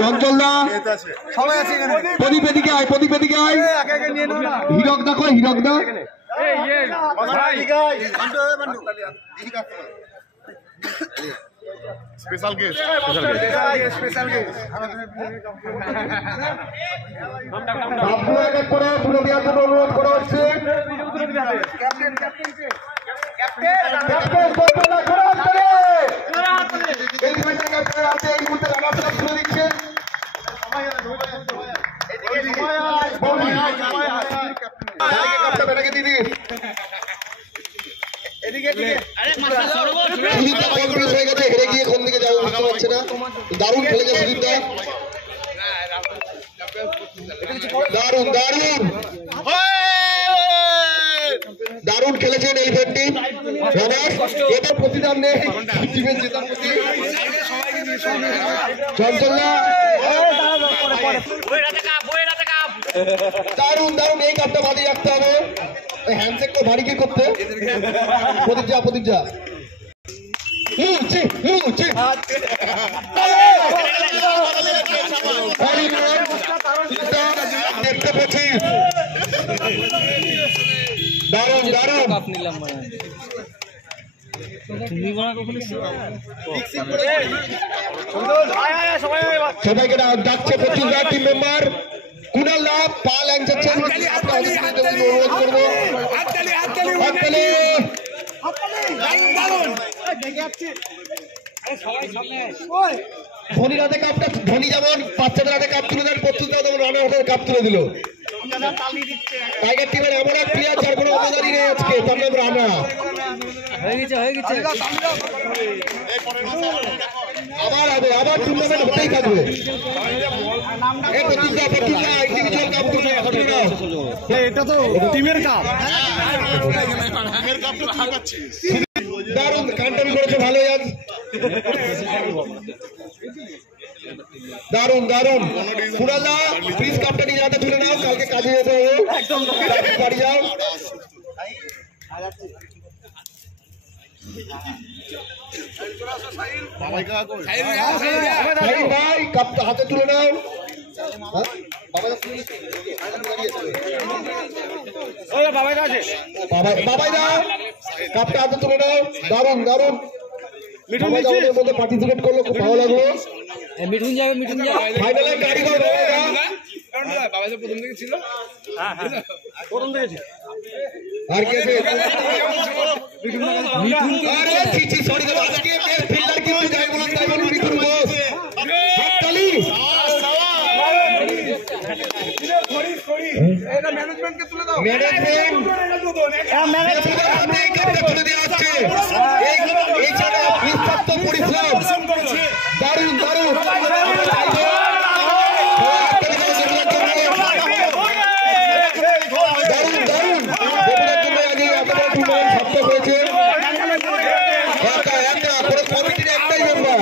চঞ্চলদা প্রদীপ এদিকে আয়, প্রদীপ এদিকে আয়। হিরক দা কই, হিরক দা স্পেশাল গেস্ট বাবু এক এক করে তুলে দেওয়ার জন্য অনুরোধ করা হচ্ছে। হেরে গিয়ে কোন দিকে যাবো বুঝতে পারছে না। দারুণ খেলেছে সুদীপদা, দারুণ দারুণ দারুণ খেলেছেন এই ভেটটি। এটা প্রতিদান নেই চঞ্চলদা, দারুণ দারুণ। এই কাপটা বাদি রাখতে হবে, হ্যান্ডশেক করে ভারী কি করতে। প্রদীপ যা, প্রদীপ যা। দেখতে পাচ্ছি দারুণ দারুণ। সবাইকে ডাকছে প্রচুর টিম মেম্বার। কুনাল দা পা ল্যাংচাচ্ছেন, অনুরোধ করবো ধোনির হাতে কাপটা, ধোনি যেমন বাচ্চাদের হাতে কাপ তুলে দেন, প্রত্যুত যেমন রানার হাতে কাপ তুলে দিল। টাইগার টিমের এমন এক প্লেয়ার যার কোনো অবদানই নেই আজকে, তার নাম রানা। আবার হবে, আবার টুর্নামেন্ট হতেই থাকবে। এটা তো টিমের কাপ, দারুণ কান্টামি করেছে, ভালো আজ দারুণ দারুণ। কুনালদা প্লিজ কাপটা নিয়ে হাতে তুলে নাও, কালকে কাজে যেতে হবে, বাড়ি যাও। ভাই কাপটা হাতে তুলে নাও। বাবাই দা কাপটা হাতে তুলে নাও। দারুণ দারুণ মধ্যে পার্টিসিপেট করলো, খুব ভালো লাগলো। মিঠুন যাবে, মিঠুন যাবে ফাইনালে কারিগর প্রথম থেকে ছিল, আর কে আছে? মিঠুন সরি ফিল্ডার কিন্তু যাই বলুন তাই বলুন, মিঠুন বোস হাততালি। ম্যানেজমেন্ট তুলে দেওয়া হচ্ছে। এই ছাড়া নিঃস্বার্থ পরিশ্রম, দারুণ দারুণ কমিটির একটাই মেম্বার।